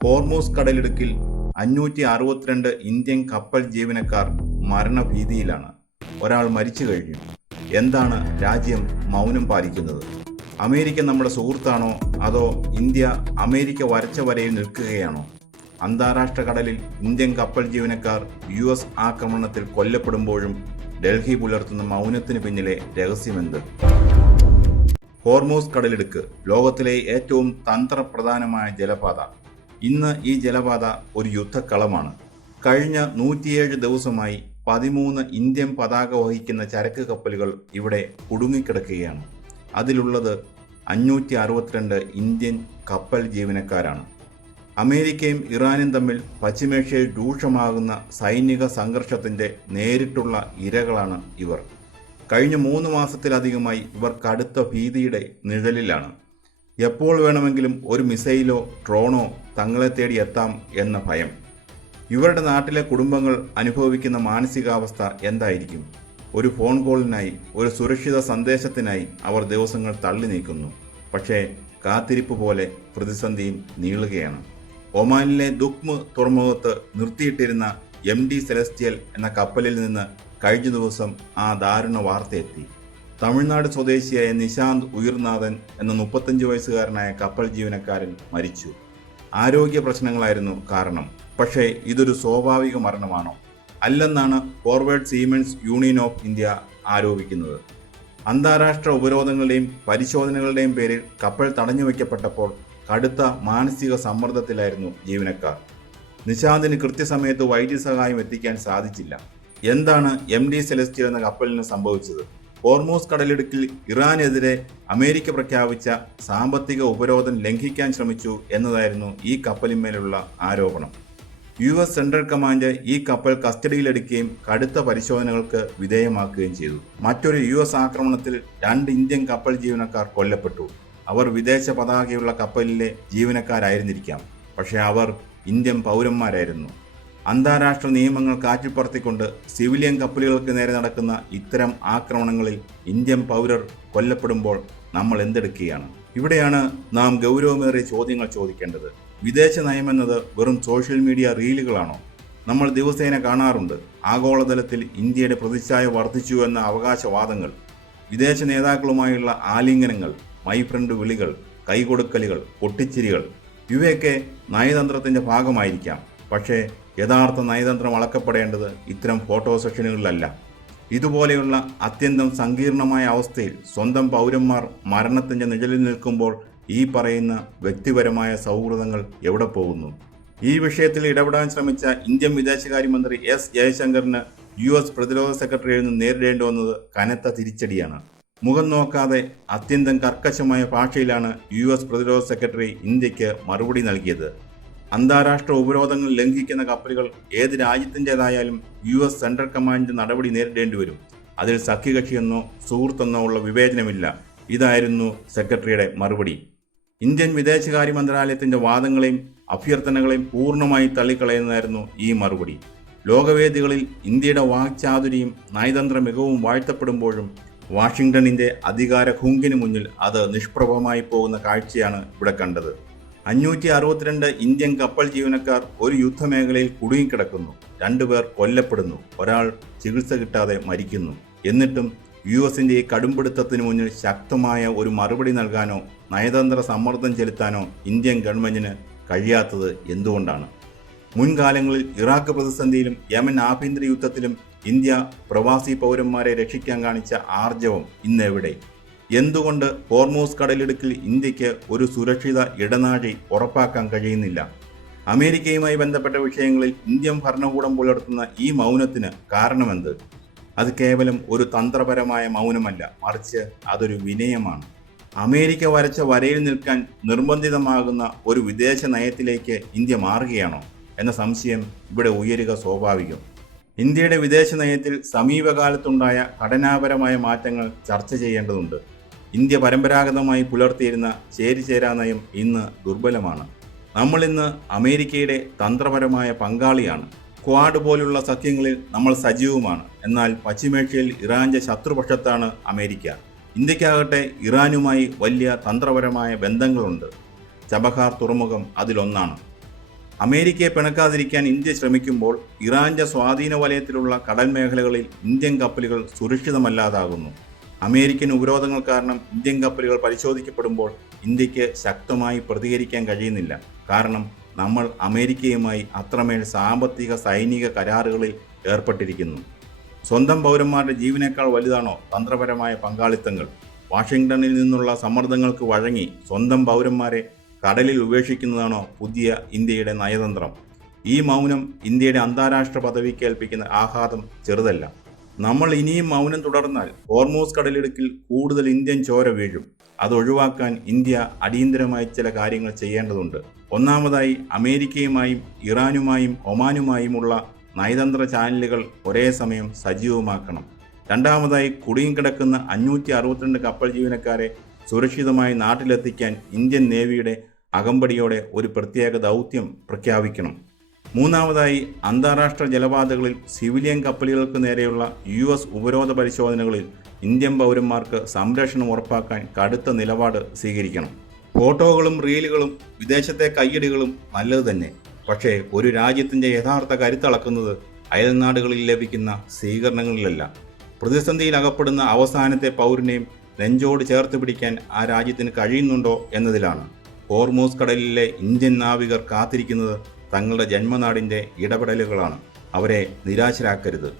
Hormuz കടലിടുക്കിൽ 562 Indian കപ്പൽ ജീവനക്കാർ മരണഭീതിയിലാണ്. ഒരാൾ മരിച്ചു കഴിഞ്ഞു. എന്താണ് രാജ്യം മൗനം പാലിക്കുന്നത്? അമേരിക്ക നമ്മുടെ സുഹൃത്താണോ, അതോ ഇന്ത്യ അമേരിക്ക വരച്ച വരയിൽ നിൽക്കുകയാണോ? അന്താരാഷ്ട്ര കടലിൽ ഇന്ത്യൻ കപ്പൽ ജീവനക്കാർ US ആക്രമണത്തിൽ കൊല്ലപ്പെടുമ്പോഴും ഡൽഹി പുലർത്തുന്ന മൗനത്തിന് പിന്നിലെ രഹസ്യമെന്ത്? ഹോർമൂസ് കടലിടുക്ക് ലോകത്തിലെ ഏറ്റവും തന്ത്രപ്രധാനമായ ജലപാത. ഇന്ന് ഈ ജലപാത ഒരു യുദ്ധക്കളമാണ്. കഴിഞ്ഞ 107 ദിവസമായി 13 ഇന്ത്യൻ പതാക വഹിക്കുന്ന ചരക്ക് കപ്പലുകൾ ഇവിടെ കുടുങ്ങിക്കിടക്കുകയാണ്. അതിലുള്ളത് 562 ഇന്ത്യൻ കപ്പൽ ജീവനക്കാരാണ്. അമേരിക്കയും ഇറാനും തമ്മിൽ പശ്ചിമേഷ്യയിൽ രൂക്ഷമാകുന്ന സൈനിക സംഘർഷത്തിന്റെ നേരിട്ടുള്ള ഇരകളാണ് ഇവർ. കഴിഞ്ഞ 3 മാസത്തിലധികമായി ഇവർ കടുത്ത ഭീതിയുടെ നിഴലിലാണ്. എപ്പോൾ വേണമെങ്കിലും ഒരു മിസൈലോ ഡ്രോണോ തങ്ങളെ തേടി എത്താം എന്ന ഭയം. ഇവരുടെ നാട്ടിലെ കുടുംബങ്ങൾ അനുഭവിക്കുന്ന മാനസികാവസ്ഥ എന്തായിരിക്കും? ഒരു ഫോൺ കോളിനായി, ഒരു സുരക്ഷിത സന്ദേശത്തിനായി അവർ ദിവസങ്ങൾ തള്ളി നീക്കുന്നു. പക്ഷേ കാത്തിരിപ്പ് പോലെ പ്രതിസന്ധിയും നീളുകയാണ്. ഒമാനിലെ ദുഖ്മ് തുറമുഖത്ത് നിർത്തിയിട്ടിരുന്ന MD സെലസ്റ്റിയൽ എന്ന കപ്പലിൽ നിന്ന് കഴിഞ്ഞ ദിവസം ആ ദാരുണ വാർത്തയെത്തി. തമിഴ്നാട് സ്വദേശിയായ നിശാന്ത് ഉയർനാഥൻ എന്ന 35 വയസ്സുകാരനായ കപ്പൽ ജീവനക്കാരൻ മരിച്ചു. ആരോഗ്യ പ്രശ്നങ്ങളായിരുന്നു കാരണം. പക്ഷേ ഇതൊരു സ്വാഭാവിക മരണമാണോ? അല്ലെന്നാണ് forward seamen's union of India ആരോപിക്കുന്നത്. അന്താരാഷ്ട്ര ഉപരോധങ്ങളുടെയും പരിശോധനകളുടെയും പേരിൽ കപ്പൽ തടഞ്ഞു വയ്ക്കപ്പെട്ടപ്പോൾ കടുത്ത മാനസിക സമ്മർദ്ദത്തിലായിരുന്നു ജീവനക്കാർ. നിശാന്തിന് കൃത്യസമയത്ത് വൈദ്യസഹായം എത്തിക്കാൻ സാധിച്ചില്ല. എന്താണ് MD സെലസ്റ്റിയൽ എന്ന കപ്പലിന് സംഭവിച്ചത്? ഹോർമൂസ് കടലിടുക്കിൽ ഇറാനെതിരെ അമേരിക്ക പ്രഖ്യാപിച്ച സാമ്പത്തിക ഉപരോധം ലംഘിക്കാൻ ശ്രമിച്ചു എന്നതായിരുന്നു ഈ കപ്പലിന്മേലുള്ള ആരോപണം. US സെൻട്രൽ കമാൻഡ് ഈ കപ്പൽ കസ്റ്റഡിയിലെടുക്കുകയും കടുത്ത പരിശോധനകൾക്ക് വിധേയമാക്കുകയും ചെയ്തു. മറ്റൊരു US ആക്രമണത്തിൽ 2 ഇന്ത്യൻ കപ്പൽ ജീവനക്കാർ കൊല്ലപ്പെട്ടു. അവർ വിദേശ പതാകയുള്ള കപ്പലിലെ ജീവനക്കാരായിരുന്നിരിക്കാം, പക്ഷേ അവർ ഇന്ത്യൻ പൗരന്മാരായിരുന്നു. അന്താരാഷ്ട്ര നിയമങ്ങൾ കാറ്റിപ്പറത്തിക്കൊണ്ട് സിവിലിയൻ കപ്പലുകൾക്ക് നേരെ നടക്കുന്ന ഇത്തരം ആക്രമണങ്ങളിൽ ഇന്ത്യൻ പൗരർ കൊല്ലപ്പെടുമ്പോൾ നമ്മൾ എന്തെടുക്കുകയാണ്? ഇവിടെയാണ് നാം ഗൗരവമേറിയ ചോദ്യങ്ങൾ ചോദിക്കേണ്ടത്. വിദേശ നയമെന്നത് വെറും സോഷ്യൽ മീഡിയ റീലുകളാണോ? നമ്മൾ ദിവസേന കാണാറുണ്ട് ആഗോളതലത്തിൽ ഇന്ത്യയുടെ പ്രതിച്ഛായ വർദ്ധിച്ചു എന്ന അവകാശവാദങ്ങൾ, വിദേശ നേതാക്കളുമായുള്ള ആലിംഗനങ്ങൾ, മൈ ഫ്രണ്ട് വിളികൾ, കൈകൊടുക്കലുകൾ, പൊട്ടിച്ചിരികൾ. ഇവയൊക്കെ നയതന്ത്രത്തിന്റെ ഭാഗമായിരിക്കാം. പക്ഷേ യഥാർത്ഥ നയതന്ത്രം അളക്കപ്പെടേണ്ടത് ഇത്തരം ഫോട്ടോ സെഷനുകളിലല്ല. ഇതുപോലെയുള്ള അത്യന്തം സങ്കീർണമായ അവസ്ഥയിൽ സ്വന്തം പൗരന്മാർ മരണത്തിന്റെ നിഴലിൽ നിൽക്കുമ്പോൾ ഈ പറയുന്ന വ്യക്തിപരമായ സൗഹൃദങ്ങൾ എവിടെ പോകുന്നു? ഈ വിഷയത്തിൽ ഇടപെടാൻ ശ്രമിച്ച ഇന്ത്യൻ വിദേശകാര്യമന്ത്രി S ജയശങ്കറിന് US പ്രതിരോധ സെക്രട്ടറിയിൽ നിന്ന് നേരിടേണ്ടി വന്നത് കനത്ത തിരിച്ചടിയാണ്. മുഖം നോക്കാതെ അത്യന്തം കർക്കശമായ ഭാഷയിലാണ് US പ്രതിരോധ സെക്രട്ടറി ഇന്ത്യക്ക് മറുപടി നൽകിയത്. അന്താരാഷ്ട്ര ഉപരോധങ്ങൾ ലംഘിക്കുന്ന കപ്പലുകൾ ഏത് രാജ്യത്തിൻ്റെതായാലും US സെൻട്രൽ കമാൻഡ് നടപടി നേരിടേണ്ടി വരും. അതിൽ സഖ്യകക്ഷിയെന്നോ സുഹൃത്തെന്നോ ഉള്ള വിവേചനമില്ല. ഇതായിരുന്നു സെക്രട്ടറിയുടെ മറുപടി. ഇന്ത്യൻ വിദേശകാര്യ മന്ത്രാലയത്തിന്റെ വാദങ്ങളെയും അഭ്യർത്ഥനകളെയും പൂർണ്ണമായി തള്ളിക്കളയുന്നതായിരുന്നു ഈ മറുപടി. ലോകവേദികളിൽ ഇന്ത്യയുടെ വാക്ചാതുരിയും നയതന്ത്ര മികവും വാഴ്ത്തപ്പെടുമ്പോഴും വാഷിംഗ്ടണിന്റെ അധികാര ഹുങ്കിന് മുന്നിൽ അത് നിഷ്പ്രഭമായി പോകുന്ന കാഴ്ചയാണ് ഇവിടെ കണ്ടത്. 562 ഇന്ത്യൻ കപ്പൽ ജീവനക്കാർ ഒരു യുദ്ധമേഖലയിൽ കുടുങ്ങിക്കിടക്കുന്നു. 2 പേർ കൊല്ലപ്പെടുന്നു. ഒരാൾ ചികിത്സ കിട്ടാതെ മരിക്കുന്നു. എന്നിട്ടും USന്റെ ഈ കടുംപിടുത്തത്തിന് മുന്നിൽ ശക്തമായ ഒരു മറുപടി നൽകാനോ നയതന്ത്ര സമ്മർദ്ദം ചെലുത്താനോ ഇന്ത്യൻ ഗവൺമെന്റിന് കഴിയാത്തത് എന്തുകൊണ്ടാണ്? മുൻകാലങ്ങളിൽ ഇറാഖ് പ്രതിസന്ധിയിലും യമൻ ആഭ്യന്തര യുദ്ധത്തിലും ഇന്ത്യ പ്രവാസി പൗരന്മാരെ രക്ഷിക്കാൻ കാണിച്ച ആർജവം ഇന്നെവിടെ? എന്തുകൊണ്ട് ഹോർമൂസ് കടലിടുക്കിൽ ഇന്ത്യക്ക് ഒരു സുരക്ഷിത ഇടനാഴി ഉറപ്പാക്കാൻ കഴിയുന്നില്ല? അമേരിക്കയുമായി ബന്ധപ്പെട്ട വിഷയങ്ങളിൽ ഇന്ത്യൻ ഭരണകൂടം പുലർത്തുന്ന ഈ മൗനത്തിന് കാരണമെന്ത്? അത് കേവലം ഒരു തന്ത്രപരമായ മൗനമല്ല, മറിച്ച് അതൊരു വിനയമാണ്. അമേരിക്ക വരച്ച വരയിൽ നിൽക്കാൻ നിർബന്ധിതമാകുന്ന ഒരു വിദേശ നയത്തിലേക്ക് ഇന്ത്യ മാറുകയാണോ എന്ന സംശയം ഇവിടെ ഉയരുക സ്വാഭാവികം. ഇന്ത്യയുടെ വിദേശ നയത്തിൽ സമീപകാലത്തുണ്ടായ ഘടനാപരമായ മാറ്റങ്ങൾ ചർച്ച ചെയ്യേണ്ടതുണ്ട്. ഇന്ത്യ പരമ്പരാഗതമായി പുലർത്തിയിരുന്ന ചേരിചേരാ നയം ഇന്ന് ദുർബലമാണ്. നമ്മളിന്ന് അമേരിക്കയുടെ തന്ത്രപരമായ പങ്കാളിയാണ്. ക്വാഡ് പോലുള്ള സഖ്യങ്ങളിൽ നമ്മൾ സജീവമാണ്. എന്നാൽ പശ്ചിമേഷ്യയിൽ ഇറാന്റെ ശത്രുപക്ഷത്താണ് അമേരിക്ക. ഇന്ത്യക്കാകട്ടെ ഇറാനുമായി വലിയ തന്ത്രപരമായ ബന്ധങ്ങളുണ്ട്. ചബഹാർ തുറമുഖം അതിലൊന്നാണ്. അമേരിക്കയെ പിണക്കാതിരിക്കാൻ ഇന്ത്യ ശ്രമിക്കുമ്പോൾ ഇറാന്റെ സ്വാധീന വലയത്തിലുള്ള കടൽ മേഖലകളിൽ ഇന്ത്യൻ കപ്പലുകൾ സുരക്ഷിതമല്ലാതാകുന്നു. അമേരിക്കൻ ഉപരോധങ്ങൾ കാരണം ഇന്ത്യൻ കപ്പലുകൾ പരിശോധിക്കപ്പെടുമ്പോൾ ഇന്ത്യക്ക് ശക്തമായി പ്രതികരിക്കാൻ കഴിയുന്നില്ല. കാരണം നമ്മൾ അമേരിക്കയുമായി അത്രമേൽ സാമ്പത്തിക സൈനിക കരാറുകളിൽ ഏർപ്പെട്ടിരിക്കുന്നു. സ്വന്തം പൗരന്മാരുടെ ജീവനേക്കാൾ വലുതാണോ തന്ത്രപരമായ പങ്കാളിത്തങ്ങൾ? വാഷിംഗ്ടണിൽ നിന്നുള്ള സമ്മർദ്ദങ്ങൾക്ക് വഴങ്ങി സ്വന്തം പൗരന്മാരെ കടലിൽ ഉപേക്ഷിക്കുന്നതാണോ പുതിയ ഇന്ത്യയുടെ നയതന്ത്രം? ഈ മൗനം ഇന്ത്യയുടെ അന്താരാഷ്ട്ര പദവിക്ക് ഏൽപ്പിക്കുന്ന ആഘാതം ചെറുതല്ല. നമ്മൾ ഇനിയും മൗനം തുടർന്നാൽ ഹോർമൂസ് കടലിടുക്കിൽ കൂടുതൽ ഇന്ത്യൻ ചോര വീഴും. അത് ഒഴിവാക്കാൻ ഇന്ത്യ അടിയന്തരമായി ചില കാര്യങ്ങൾ ചെയ്യേണ്ടതുണ്ട്. ഒന്നാമതായി, അമേരിക്കയുമായും ഇറാനുമായും ഒമാനുമായുമുള്ള നയതന്ത്ര ചാനലുകൾ ഒരേ സമയം സജീവമാക്കണം. രണ്ടാമതായി, കുടുങ്ങിക്കിടക്കുന്ന 562 കപ്പൽ ജീവനക്കാരെ സുരക്ഷിതമായി നാട്ടിലെത്തിക്കാൻ ഇന്ത്യൻ നേവിയുടെ അകമ്പടിയോടെ ഒരു പ്രത്യേക ദൗത്യം പ്രഖ്യാപിക്കണം. മൂന്നാമതായി, അന്താരാഷ്ട്ര ജലപാതകളിൽ സിവിലിയൻ കപ്പലുകൾക്ക് നേരെയുള്ള US ഉപരോധ പരിശോധനകളിൽ ഇന്ത്യൻ പൗരന്മാർക്ക് സംരക്ഷണം ഉറപ്പാക്കാൻ കടുത്ത നിലപാട് സ്വീകരിക്കണം. ഫോട്ടോകളും റീലുകളും വിദേശത്തെ കയ്യടികളും നല്ലത് തന്നെ. പക്ഷേ ഒരു രാജ്യത്തിൻ്റെ യഥാർത്ഥ കരുത്തളക്കുന്നത് അയൽനാടുകളിൽ ലഭിക്കുന്ന സ്വീകരണങ്ങളിലല്ല, പ്രതിസന്ധിയിൽ അകപ്പെടുന്ന അവസാനത്തെ പൗരനെയും നെഞ്ചോട് ചേർത്ത് പിടിക്കാൻ ആ രാജ്യത്തിന് കഴിയുന്നുണ്ടോ എന്നതിലാണ്. ഹോർമൂസ് കടലിലെ ഇന്ത്യൻ നാവികർ കാത്തിരിക്കുന്നത് തങ്ങളുടെ ജന്മനാടിൻ്റെ ഇടപെടലുകളാണ്. അവരെ നിരാശരാക്കരുത്.